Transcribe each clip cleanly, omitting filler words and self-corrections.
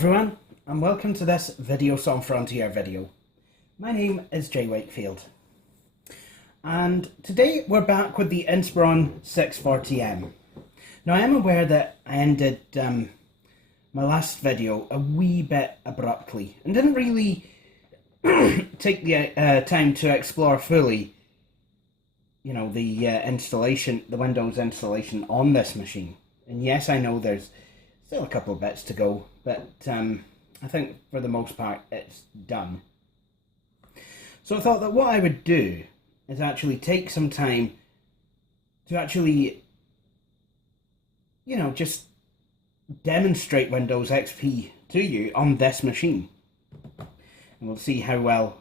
everyone, and welcome to this Video Song Frontier video. My name is Jay Wakefield, and today we're back with the Inspiron 640M. Now I am aware that I ended my last video a wee bit abruptly and didn't really take the time to explore fully, you know, the installation, the Windows installation on this machine. And yes, I know there's still a couple of bits to go, but I think for the most part it's done. So I thought that what I would do is actually take some time to actually, you know, just demonstrate Windows XP to you on this machine. And we'll see how well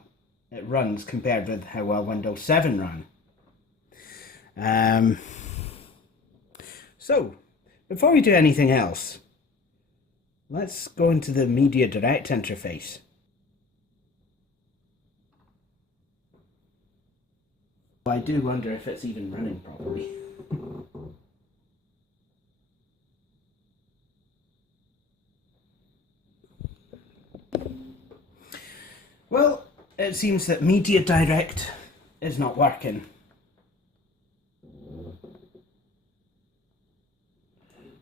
it runs compared with how well Windows 7 ran. So, before we do anything else, let's go into the Media Direct interface. I do wonder if it's even running properly. Well, it seems that Media Direct is not working.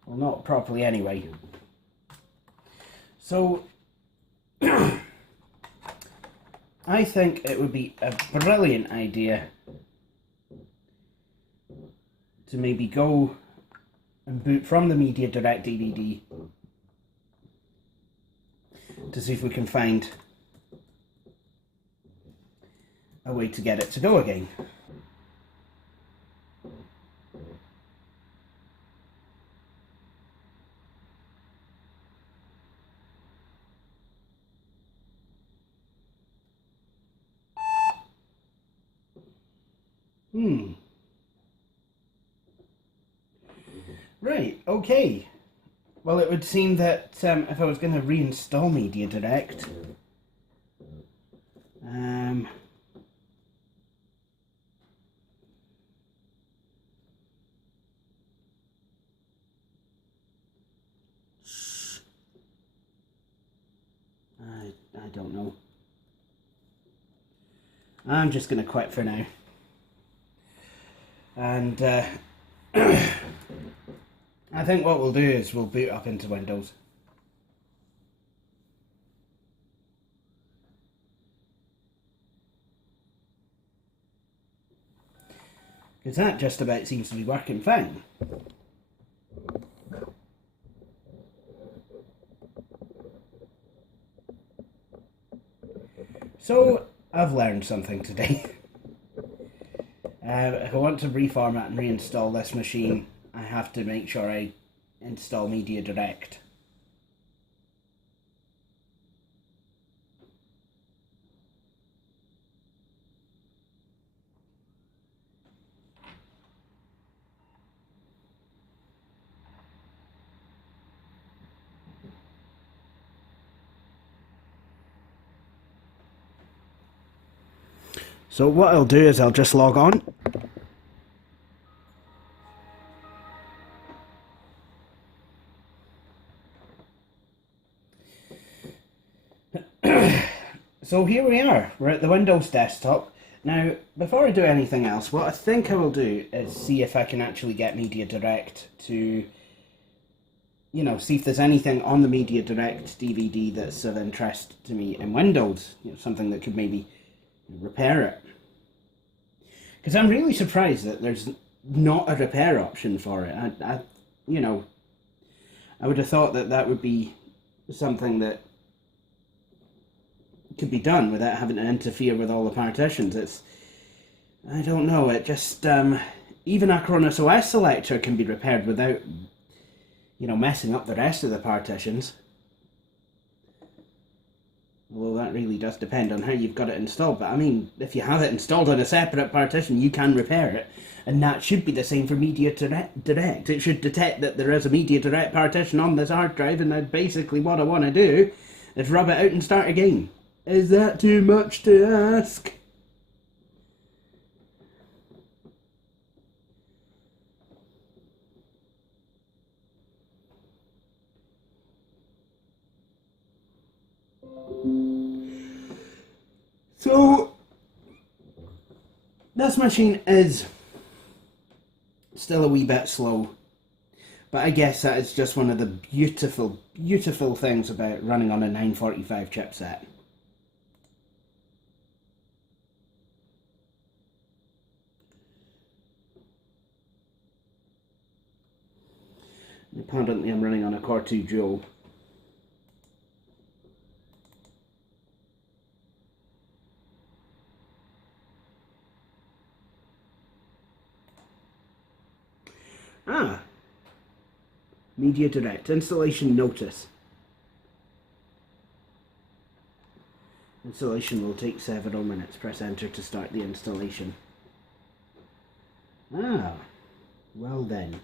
Well, not properly anyway. So, I think it would be a brilliant idea to maybe go and boot from the Media Direct DVD to see if we can find a way to get it to go again. Right, okay. Well, it would seem that if I was going to reinstall Media Direct, I don't know. I'm just going to quit for now. And I think what we'll do is we'll boot up into Windows. Because that just about seems to be working fine. So, I've learned something today. If I want to reformat and reinstall this machine, I have to make sure I install Media Direct. So what I'll do is I'll just log on. So here we are, we're at the Windows desktop. Now, before I do anything else, what I think I will do is see if I can actually get Media Direct to, you know, see if there's anything on the Media Direct DVD that's of interest to me in Windows, you know, something that could maybe repair it. Because I'm really surprised that there's not a repair option for it. You know, I would have thought that that would be something that could be done without having to interfere with all the partitions. I don't know, it just, even Acronis OS selector can be repaired without, you know, messing up the rest of the partitions. Although that really does depend on how you've got it installed, but I mean, if you have it installed on a separate partition, you can repair it, and that should be the same for Media Direct. It should detect that there is a Media Direct partition on this hard drive, and then basically what I want to do is rub it out and start again. Is that too much to ask? This machine is still a wee bit slow, but I guess that is just one of the beautiful, beautiful things about running on a 945 chipset. Apparently I'm running on a Core 2 Duo. Media Direct installation notice. Installation will take several minutes. Press enter to start the installation. Well then.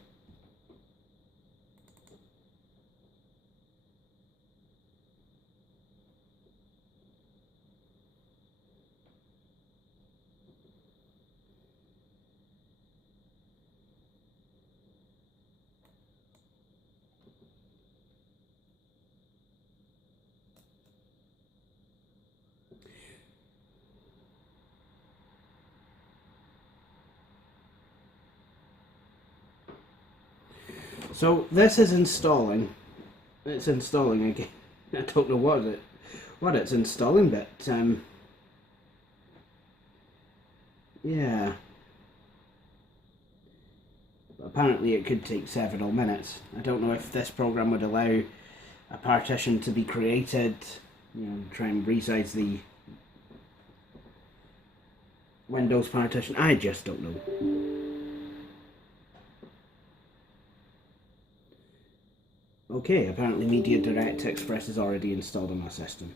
So this is installing. It's installing again. I don't know what it's installing, but yeah. Apparently it could take several minutes. I don't know if this program would allow a partition to be created, try and resize the Windows partition. I just don't know. Okay, apparently Media Direct Express is already installed on my system.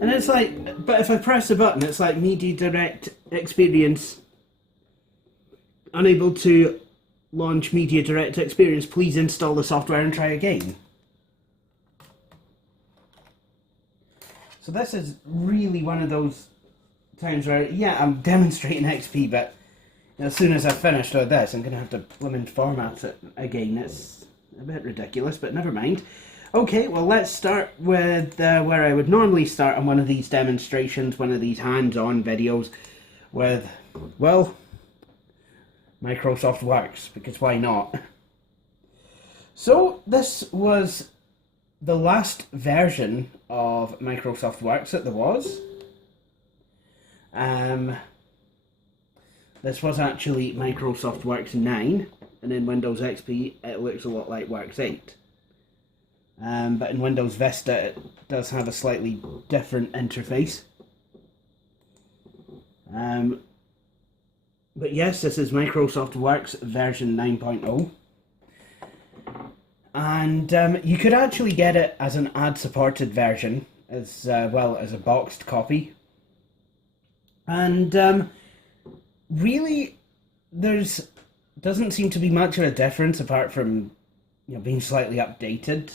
And it's like, but if I press the button, it's like Media Direct Experience unable to launch Media Direct Experience. Please install the software and try again. So this is really one of those times where, yeah, I'm demonstrating XP, but as soon as I've finished with this, I'm going to have to blooming format it again. It's a bit ridiculous, but never mind. Okay, well, let's start with where I would normally start on one of these demonstrations, one of these hands-on videos with, well, Microsoft Works, because why not? So this was the last version of Microsoft Works that there was. This was actually Microsoft Works 9, and in Windows XP it looks a lot like Works 8. But in Windows Vista it does have a slightly different interface. But yes, this is Microsoft Works version 9.0. And you could actually get it as an ad-supported version, as well as a boxed copy. And really, doesn't seem to be much of a difference apart from being slightly updated.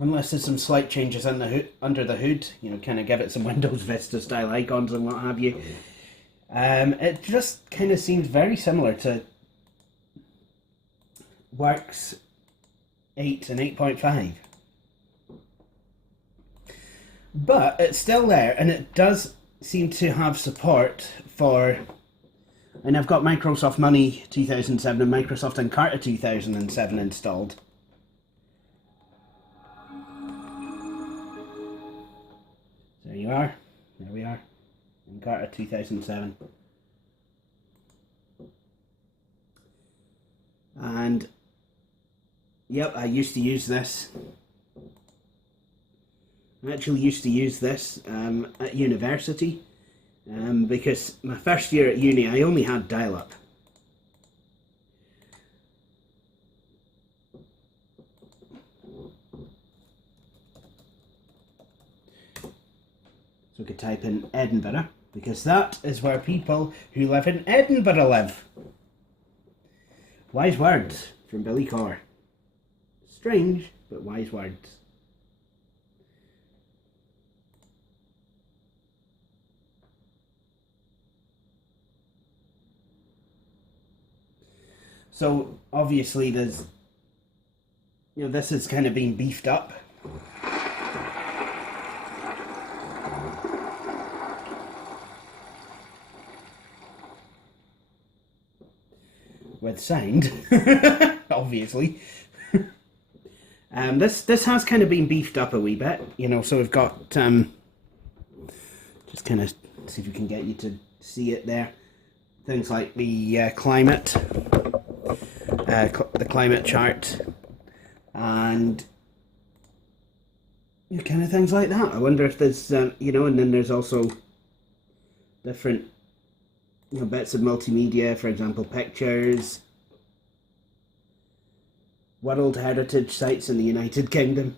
Unless there's some slight changes in the under the hood, kind of give it some Windows Vista style icons and what have you. It just kind of seems very similar to Works 8 and 8.5. But it's still there, and it does seem to have support for, and I've got Microsoft Money 2007 and Microsoft Encarta 2007 installed. There you are. There we are. Encarta 2007. And yep, I used to use this. I actually used to use this at university because my first year at uni I only had dial-up. So we could type in Edinburgh, because that is where people who live in Edinburgh live. Wise words from Billy Corr. Strange, but wise words. So obviously there's, this has kind of been beefed up. With sound, obviously. This has kind of been beefed up a wee bit, so we've got, just kind of see if we can get you to see it there. Things like the climate, the climate chart, and kind of things like that. I wonder if there's, and then there's also different, bits of multimedia, for example, pictures, World Heritage Sites in the United Kingdom.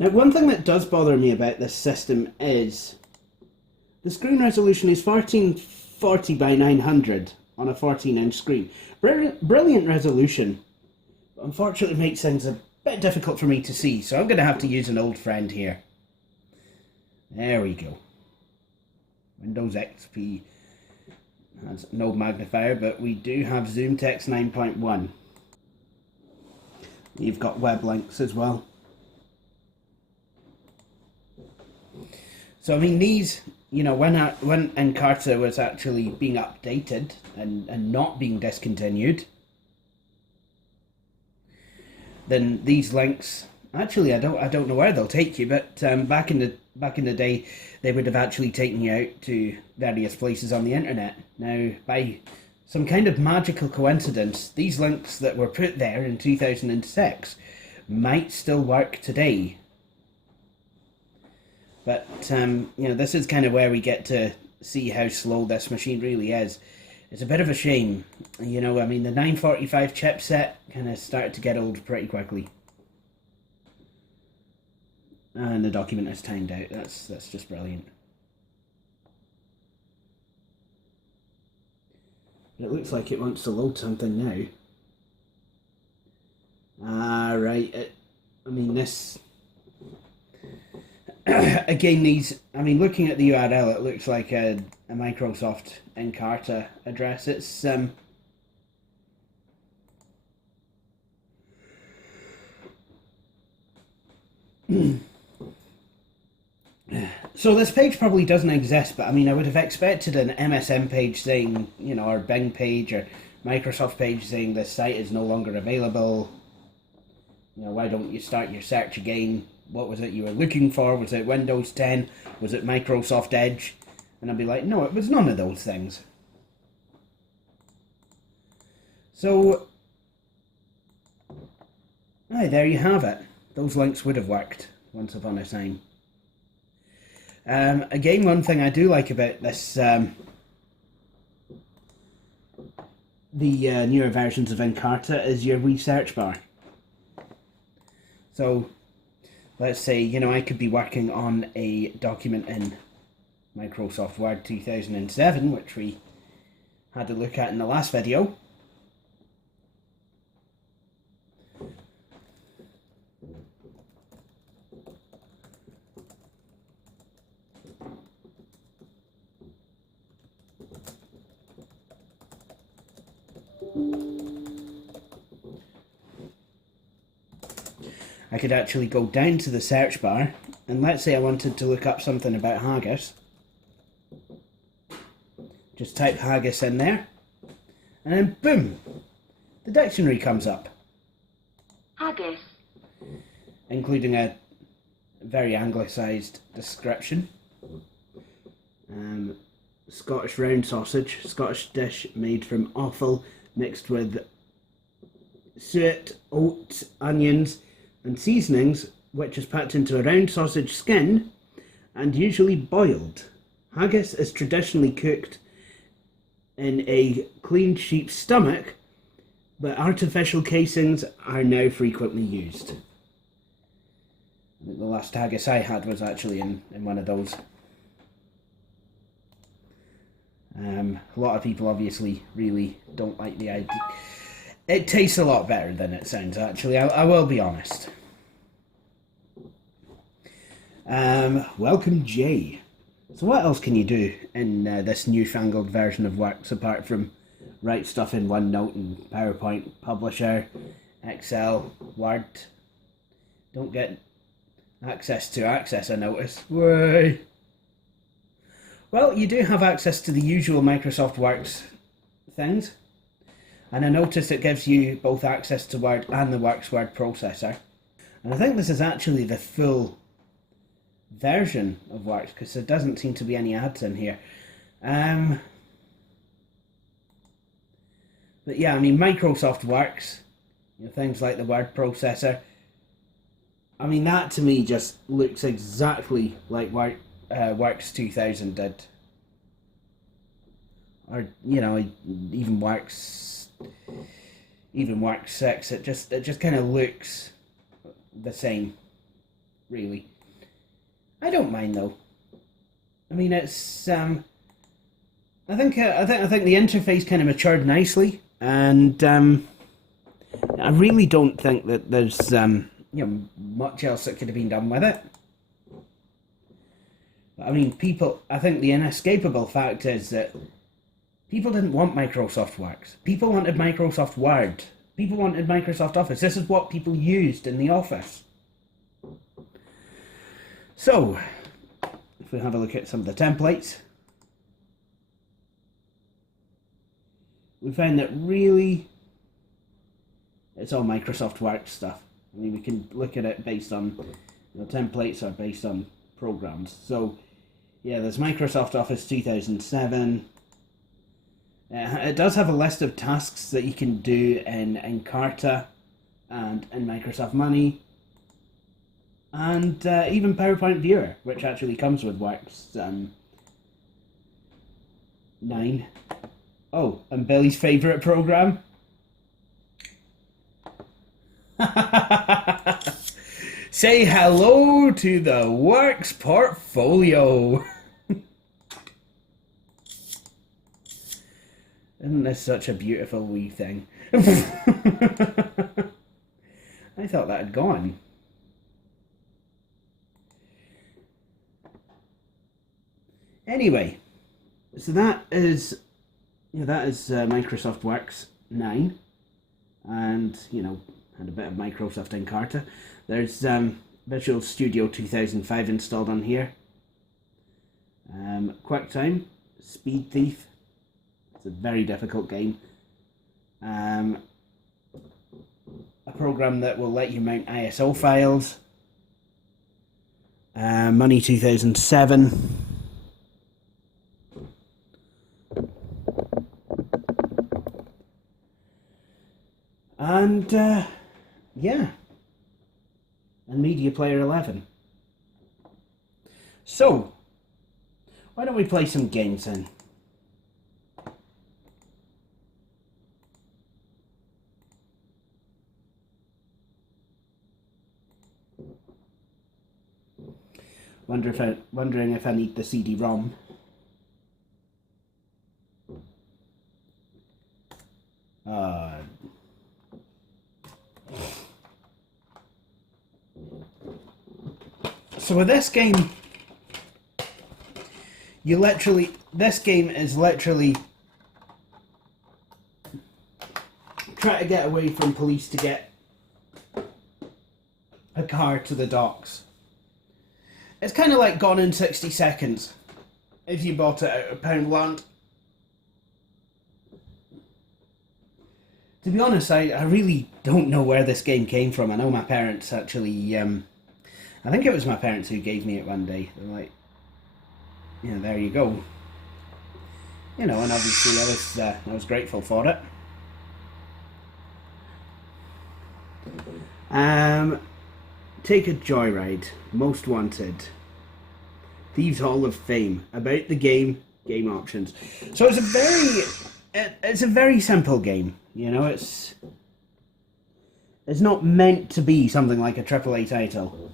Now, one thing that does bother me about this system is the screen resolution is 1440 by 900 on a 14-inch screen. Brilliant resolution, but unfortunately makes things a bit difficult for me to see, so I'm going to have to use an old friend here. There we go. Windows XP has no magnifier, but we do have Zoom Text 9.1. You've got web links as well. So I mean, these, when Encarta was actually being updated and not being discontinued, then these links, actually I don't know where they'll take you, but back in the day they would have actually taken you out to various places on the internet. Now, by some kind of magical coincidence, these links that were put there in 2006 might still work today. But, this is kind of where we get to see how slow this machine really is. It's a bit of a shame. I mean, the 945 chipset kind of started to get old pretty quickly. And the document is timed out. That's just brilliant. But it looks like it wants to load something now. Right. This... Again, looking at the URL, it looks like a Microsoft Encarta address. It's so this page probably doesn't exist, but I would have expected an MSN page saying, or Bing page or Microsoft page saying this site is no longer available. Why don't you start your search again? What was it you were looking for? Was it Windows 10? Was it Microsoft Edge? And I'd be like, no, it was none of those things. So, there you have it. Those links would have worked once upon a time. Again, one thing I do like about this, the newer versions of Encarta is your wee search bar. So, let's say, I could be working on a document in Microsoft Word 2007, which we had a look at in the last video. I could actually go down to the search bar, and let's say I wanted to look up something about haggis. Just type haggis in there, and then boom, the dictionary comes up. Haggis. Including a very anglicised description. Scottish round sausage, Scottish dish made from offal mixed with suet, oats, onions and seasonings, which is packed into a round sausage skin and usually boiled. Haggis is traditionally cooked in a clean sheep's stomach, but artificial casings are now frequently used. The last haggis I had was actually in one of those. A lot of people obviously really don't like the idea. It tastes a lot better than it sounds, actually. I will be honest. Welcome, Jay. So what else can you do in this newfangled version of Works apart from write stuff in OneNote and PowerPoint, Publisher, Excel, Word? Don't get access to Access, I notice. Way. Well, you do have access to the usual Microsoft Works things. And I notice it gives you both access to Word and the Works word processor. And I think this is actually the full version of Works, because there doesn't seem to be any ads in here. But yeah, I mean, Microsoft Works, things like the word processor, I mean, that to me just looks exactly like Works 2000 did. Or, even Works 6, it just kind of looks the same, really. I don't mind though. I mean, it's I think the interface kind of matured nicely, and I really don't think that there's much else that could have been done with it. But, I mean, I think the inescapable fact is that people didn't want Microsoft Works. People wanted Microsoft Word. People wanted Microsoft Office. This is what people used in the office. So, if we have a look at some of the templates, we find that really it's all Microsoft Works stuff. I mean, we can look at it based on, templates are based on programs. So, yeah, there's Microsoft Office 2007. It does have a list of tasks that you can do in Encarta and in Microsoft Money. And even PowerPoint Viewer, which actually comes with Works 9. Oh, and Billy's favourite program. Say hello to the Works portfolio. Isn't this such a beautiful wee thing? I thought that had gone. Anyway, so that is Microsoft Works 9, and had a bit of Microsoft Encarta. There's Visual Studio 2005 installed on here. QuickTime, Speed Thief. It's a very difficult game. A program that will let you mount ISO files. Money 2007. And, yeah. And Media Player 11. So, why don't we play some games then? Wondering if I need the CD-ROM. So with this game, this game is literally try to get away from police to get a car to the docks. It's kind of like Gone in 60 Seconds, if you bought it out of Poundland. To be honest, I really don't know where this game came from. I know my parents actually, I think it was my parents who gave me it one day. They're like, there you go. And obviously I was grateful for it. Take a Joyride, Most Wanted, Thieves Hall of Fame, About the Game, Game Options. So it's a very simple game. It's not meant to be something like a AAA title.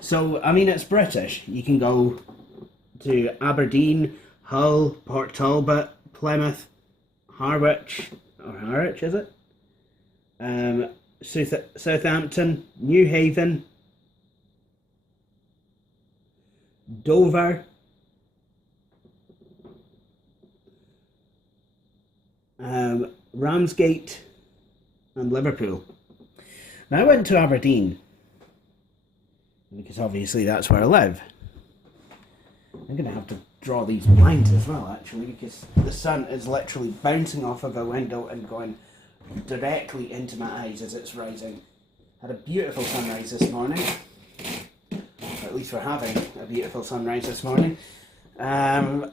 So, I mean, it's British. You can go to Aberdeen, Hull, Port Talbot, Plymouth, Harwich, is it? Southampton, New Haven, Dover, Ramsgate, and Liverpool. Now I went to Aberdeen, because obviously that's where I live. I'm going to have to draw these blinds as well, actually, because the sun is literally bouncing off of a window and going directly into my eyes as it's rising. Had a beautiful sunrise this morning. Or at least we're having a beautiful sunrise this morning. And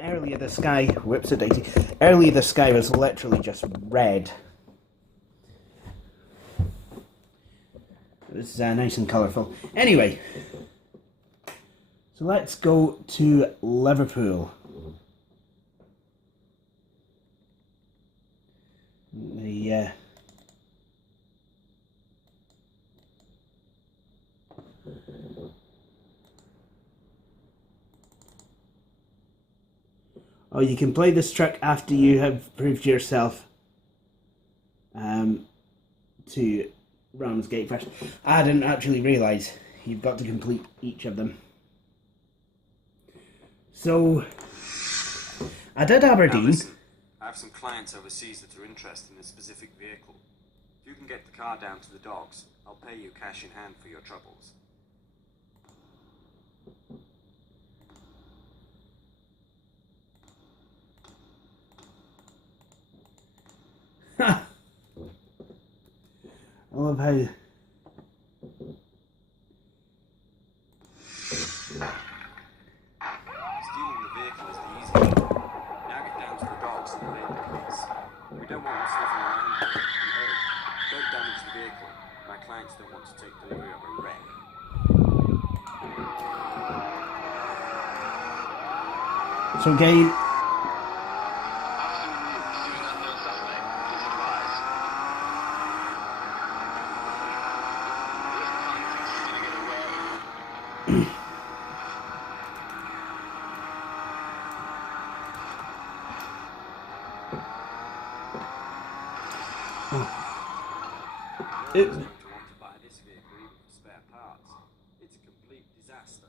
earlier the sky, whoops-a-daisy, earlier the sky was literally just red. It was nice and colourful. Anyway, so let's go to Liverpool. Oh, you can play this trick after you have proved yourself to Ramsgate first. I didn't actually realise you've got to complete each of them. So, I did Aberdeen. Now listen, I have some clients overseas that are interested in a specific vehicle. If you can get the car down to the docks, I'll pay you cash in hand for your troubles. Ha! I love how... Stealing the vehicle is the easy job. Now get down to the docks and pay the police. We don't want them sniffing around here. And don't damage the vehicle. My clients don't want to take delivery of a wreck. So again... No one's going to want to buy this vehicle even for spare parts. It's a complete disaster.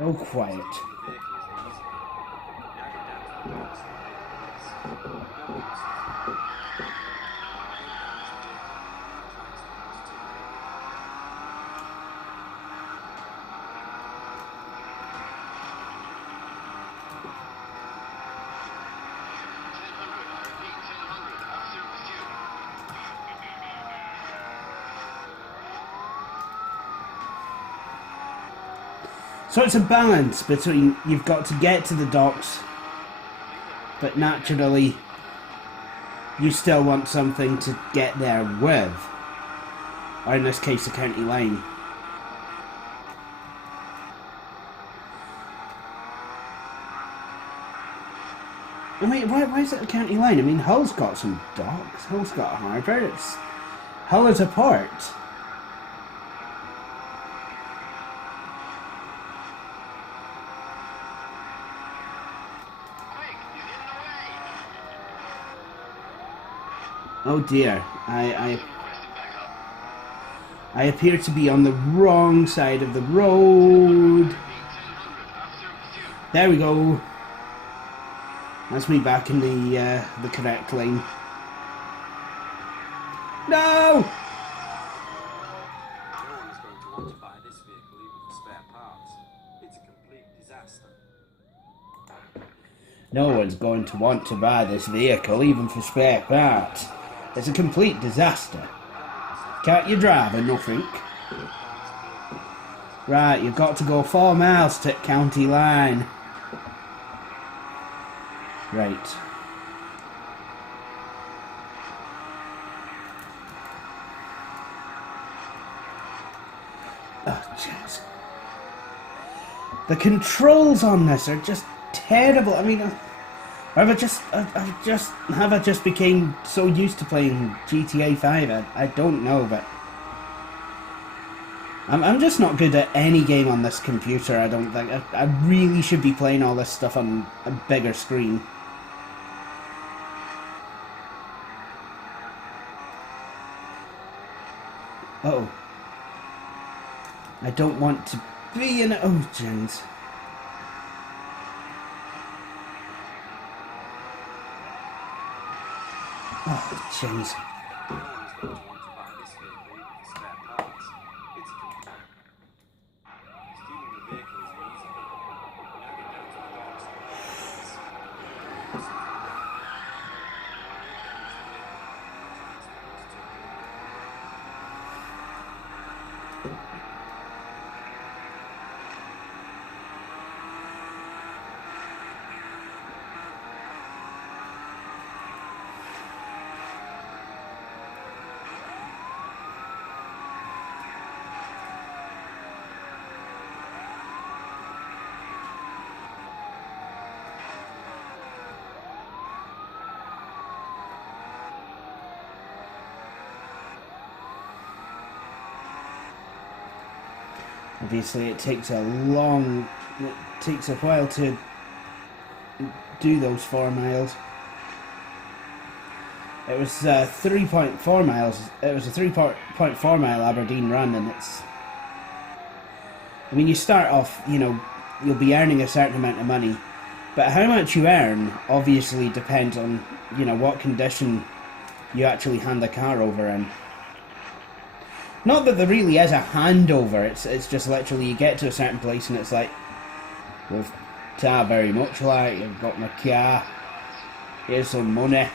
Oh, quiet. The vehicle is the easy job. Now get down to the docks and pay the police. We don't want them sniffing around. So it's a balance between you've got to get to the docks, but naturally you still want something to get there with, or in this case the county line. I mean, why is it a county line? I mean, Hull's got some docks, Hull's got a harbour, Hull is a port. Oh dear, I appear to be on the wrong side of the road. There we go. That's me back in the correct lane. No! No one is going to want to buy this vehicle even for spare parts. It's a complete disaster. No one's going to want to buy this vehicle even for spare parts. It's a complete disaster. Can't you drive or nothing? Right, you've got to go 4 miles to county line. Right. Oh, jeez. The controls on this are just terrible. I mean, have I just became so used to playing GTA 5? I don't know, but I'm just not good at any game on this computer. I don't think I really should be playing all this stuff on a bigger screen. Uh-oh. I don't want to be in... Oh, jeez. Oh, jeez. No one is going to want to buy this vehicle even for spare parts. It's stealing the vehicle is the easy bit. Now get down to the docks and the police. Break damage the vehicle. My clients don't want to take delivery. Obviously, it takes a while to do those 4 miles. It was 3.4 miles. It was a 3.4 mile Aberdeen run, and it's... I mean, you start off, you know, you'll be earning a certain amount of money, but how much you earn obviously depends on, you know, what condition you actually hand the car over in. Not that there really is a handover, it's just literally you get to a certain place and it's like, well, ta very much like, I've got my car, here's some money,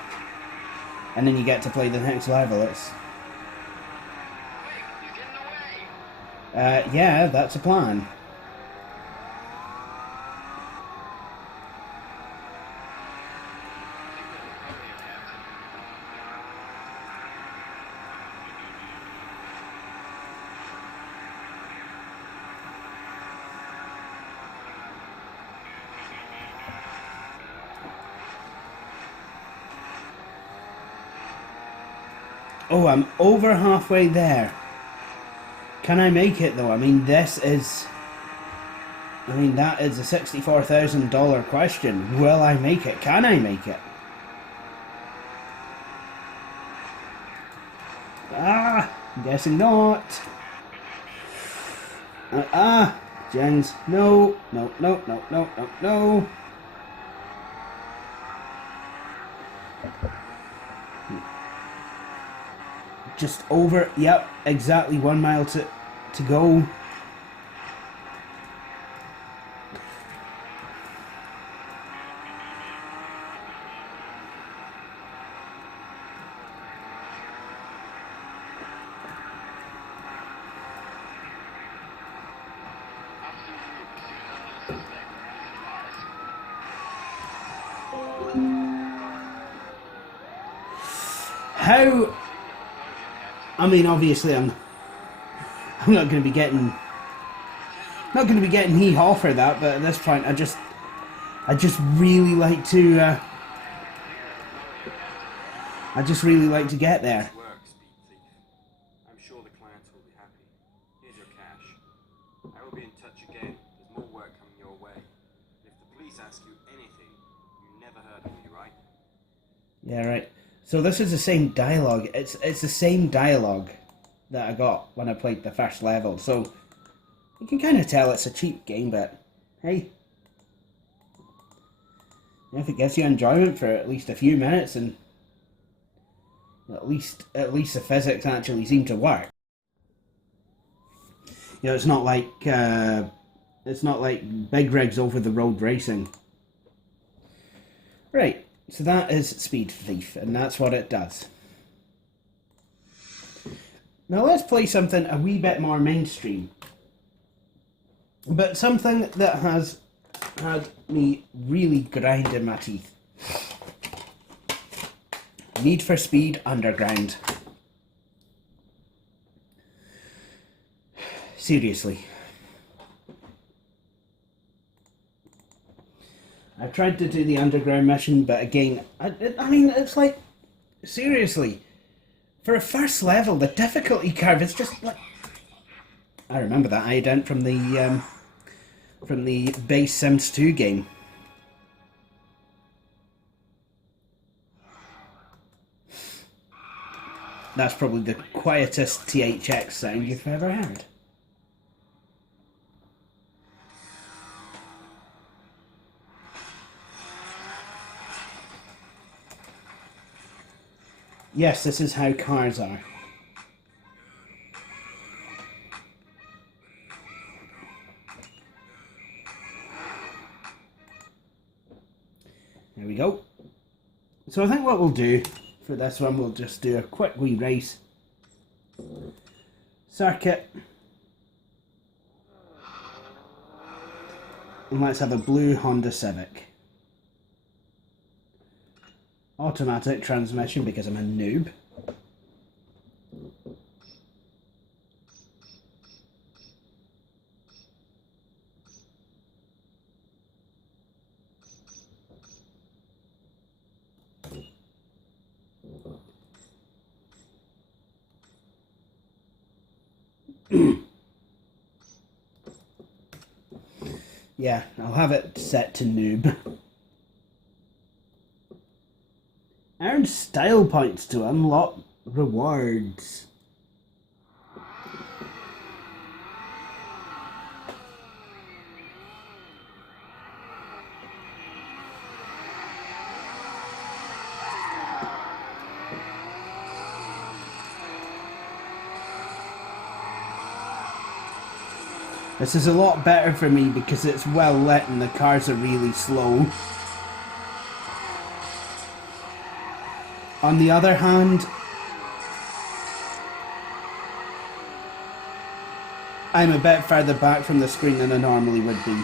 and then you get to play the next level. It's... yeah, that's a plan. Oh, I'm over halfway there. Can I make it though? I mean, that is a $64,000 question. Will I make it? Can I make it? Ah, I'm guessing not. Jens, no. Just over, yep, exactly 1 mile to go. How... I mean, obviously, I'm not going to be getting hee-haw for that, but at this point, I just really like to get there. Work, speed thief. I'm sure the clients will be happy. Here's your cash. I will be in touch again. There's more work coming your way. And if the police ask you anything, you never heard of me, right? Yeah, right. So this is the same dialogue. It's the same dialogue that I got when I played the first level. So you can kind of tell it's a cheap game, but hey, if it gives you enjoyment for at least a few minutes, and at least the physics actually seem to work. You know, it's not like big rigs over the road racing. Right. So that is Speed Thief, and that's what it does. Now let's play something a wee bit more mainstream, but something that has had me really grinding my teeth. Need for Speed Underground. Seriously. I've tried to do the underground mission, but again, I mean, it's like, seriously, for a first level, the difficulty curve is just like... I remember that ident from the base Sims 2 game. That's probably the quietest THX sound you've ever heard. Yes, this is how cars are. There we go. So I think what we'll do for this one, we'll just do a quick wee race. Circuit. And let's have a blue Honda Civic. Automatic transmission because I'm a noob. Yeah, I'll have it set to noob. Earn style points to unlock rewards. This is a lot better for me because it's well lit and the cars are really slow. On the other hand, I'm a bit further back from the screen than I normally would be.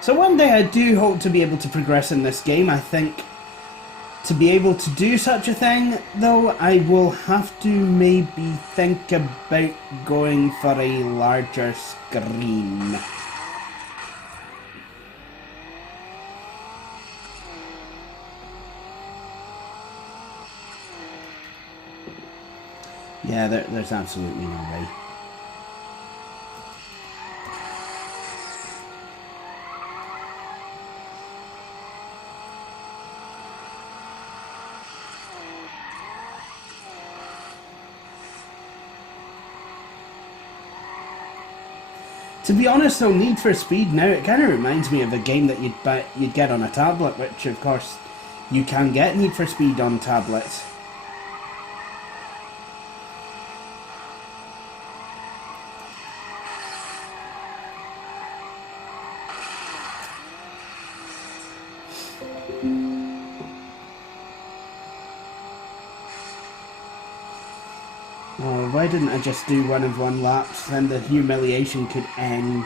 So one day I do hope to be able to progress in this game. I think to be able to do such a thing, though, I will have to maybe think about going for a larger screen. Yeah, there's absolutely no way. To be honest though, Need for Speed now, it kind of reminds me of a game that you'd get on a tablet, which of course you can get Need for Speed on tablets. Oh, why didn't I just do 1 of 1 laps? Then the humiliation could end.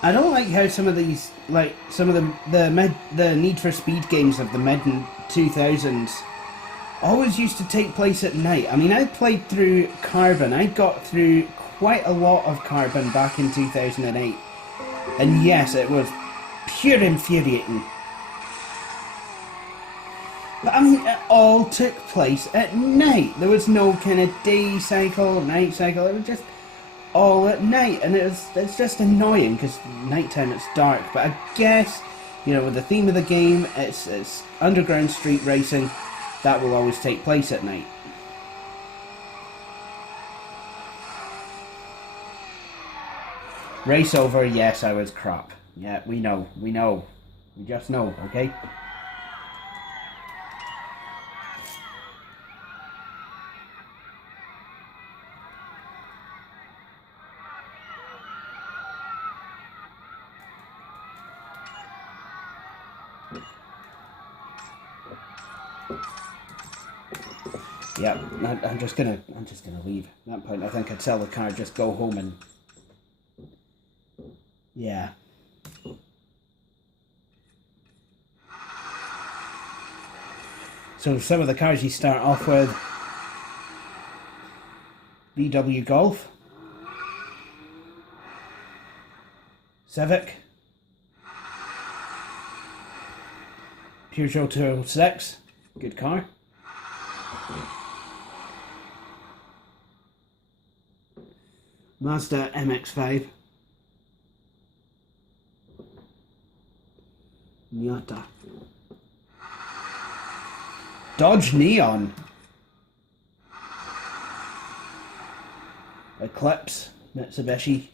I don't like how some of these, like some of the Need for Speed games of the mid 2000s always used to take place at night. I mean, I played through Carbon. I got through quite a lot of Carbon back in 2008. And yes, it was pure infuriating. But I mean, it all took place at night. There was no kind of day cycle, night cycle. It was just all at night, and it's just annoying because nighttime it's dark. But I guess, you know, with the theme of the game, it's underground street racing. That will always take place at night. Race over, yes, I was crap. Yeah, we know. We just know, okay? Yep, I'm just gonna leave. At that point, I think I'd sell the car, just go home and... Yeah. So some of the cars you start off with: VW Golf, Civic, Peugeot 206, good car. Mazda MX-5, Miata, Dodge Neon, Eclipse, Mitsubishi,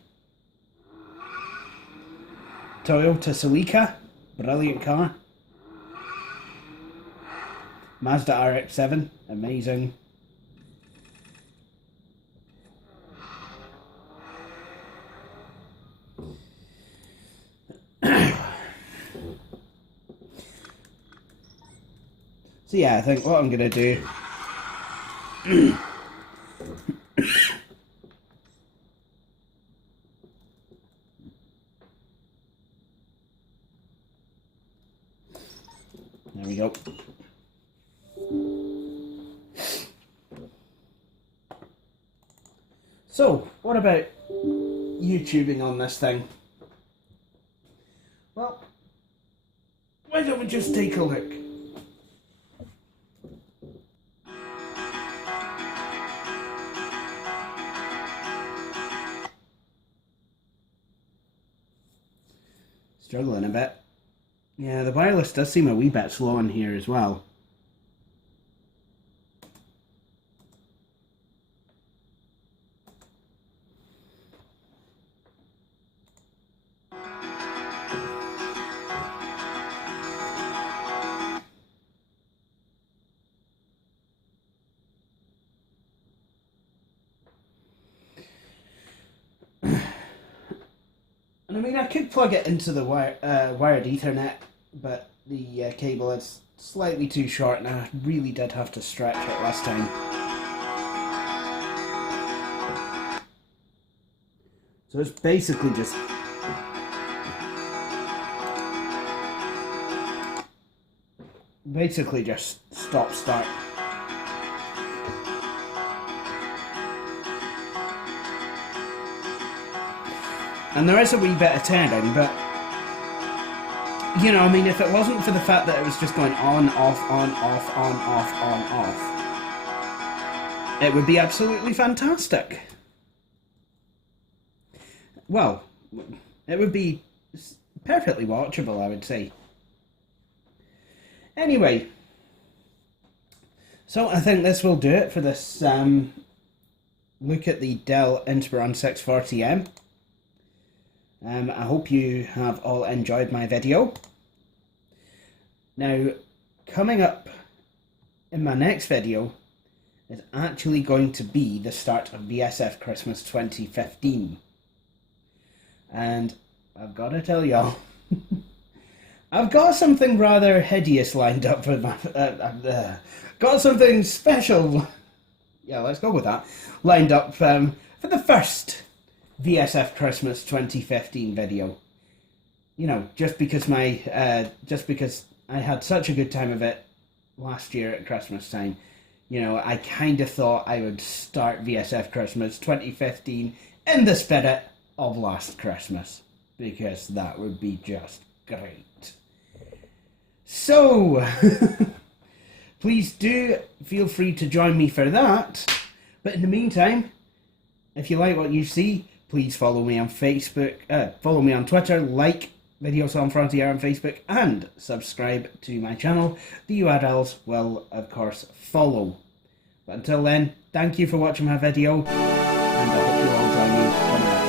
Toyota Celica, brilliant car, Mazda RX-7, amazing. So yeah, I think what I'm gonna do there we go. So, what about YouTubing on this thing? Well, why don't we just take a look? Struggling a bit. Yeah, the wireless does seem a wee bit slow in here as well. And I mean, I could plug it into the wired Ethernet, but the cable is slightly too short, and I really did have to stretch it last time. So it's basically just stop start. And there is a wee bit of turning, but, you know, I mean, if it wasn't for the fact that it was just going on, off, on, off, on, off, on, off, it would be absolutely fantastic. Well, it would be perfectly watchable, I would say. Anyway, so I think this will do it for this look at the Dell Inspiron 640M. I hope you have all enjoyed my video. Now, coming up in my next video is actually going to be the start of VSF Christmas 2015. And I've got to tell y'all, I've got something rather hideous lined up for my... got something special, yeah, let's go with that, lined up for the first VSF Christmas 2015 video. You know, just because I had such a good time of it last year at Christmas time, you know, I kind of thought I would start VSF Christmas 2015 in the spirit of last Christmas, because that would be just great. So, please do feel free to join me for that. But in the meantime, if you like what you see, please follow me on Facebook, follow me on Twitter, like Videos on Frontier on Facebook, and subscribe to my channel. The URLs will, of course, follow. But until then, thank you for watching my video, and I hope you all join me for my